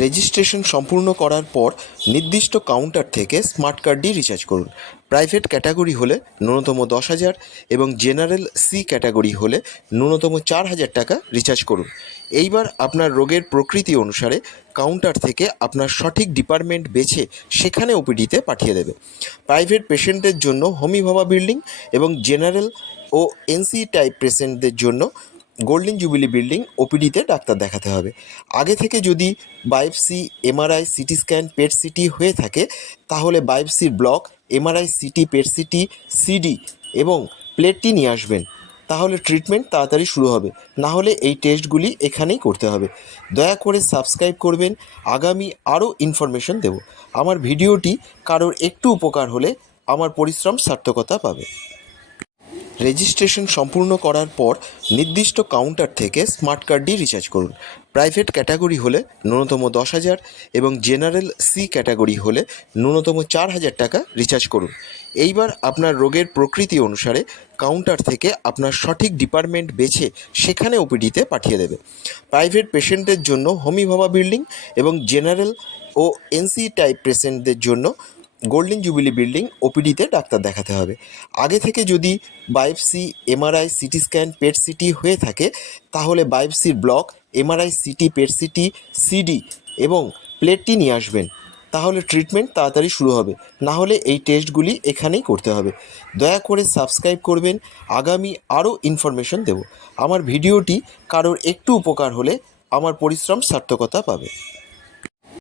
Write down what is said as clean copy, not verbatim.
Registration সম্পূর্ণ করার পর নির্দিষ্ট কাউন্টার থেকে স্মার্ট কার্ডটি রিচার্জ করুন। প্রাইভেট ক্যাটাগরি হলে ন্যূনতম 10,000 এবং জেনারেল সি ক্যাটাগরি হলে ন্যূনতম 4,000 টাকা রিচার্জ করুন। এইবার আপনার রোগের প্রকৃতি অনুসারে কাউন্টার থেকে আপনার সঠিক ডিপার্টমেন্ট বেছে সেখানে ওপিডিতে পাঠিয়ে দেবে। প্রাইভেট পেশেন্টের জন্য হোমি ভাবা বিল্ডিং এবং জেনারেল ও এনসি টাইপ পেশেন্টদের জন্য গোল্ডেন জুবিলি বিল্ডিং ওপিডিতে ডাক্তার দেখাতে হবে। আগে থেকে যদি biopsy, MRI, CT scan, PET CT হয়ে থাকে তাহলে বায়োপসির block, MRI, CT, PET CT, CD এবং প্লেটটি নিয়ে আসবেন। তাহলে ট্রিটমেন্ট তাড়াতাড়ি শুরু হবে। না হলে এই টেস্টগুলি এখানেই করতে হবে। দয়া করে সাবস্ক্রাইব করবেন, আগামী আরও ইনফরমেশন দেব। আমার ভিডিওটি কারোর একটু উপকার হলে আমার পরিশ্রম সার্থকতা পাবে। রেজিস্ট্রেশন সম্পূর্ণ করার পর নির্দিষ্ট কাউন্টার থেকে স্মার্ট কার্ডটি রিচার্জ করুন। প্রাইভেট ক্যাটাগরি হলে ন্যূনতম 10,000 এবং জেনারেল সি ক্যাটাগরি হলে ন্যূনতম 4,000 টাকা রিচার্জ করুন। এইবার আপনার রোগের প্রকৃতি অনুসারে কাউন্টার থেকে আপনার সঠিক ডিপার্টমেন্ট বেছে সেখানে ওপিডিতে পাঠিয়ে দেবে। প্রাইভেট পেশেন্টের জন্য হোমি ভাবা বিল্ডিং এবং জেনারেল ও এনসি টাইপ পেশেন্টদের জন্য গোল্ডেন জুবিলি বিল্ডিং ওপিডিতে ডাক্তার দেখাতে হবে। আগে থেকে যদি biopsy, MRI, CT scan, PET CT হয়ে থাকে তাহলে বায়োপসির block, MRI, CT, PET CT, CD এবং প্লেটটি নিয়ে আসবেন। তাহলে ট্রিটমেন্ট তাড়াতাড়ি শুরু হবে। না হলে এই টেস্টগুলি এখানেই করতে হবে। দয়া করে সাবস্ক্রাইব করবেন, আগামী আরও ইনফরমেশন দেব। আমার ভিডিওটি কারোর একটু উপকার হলে আমার পরিশ্রম সার্থকতা পাবে।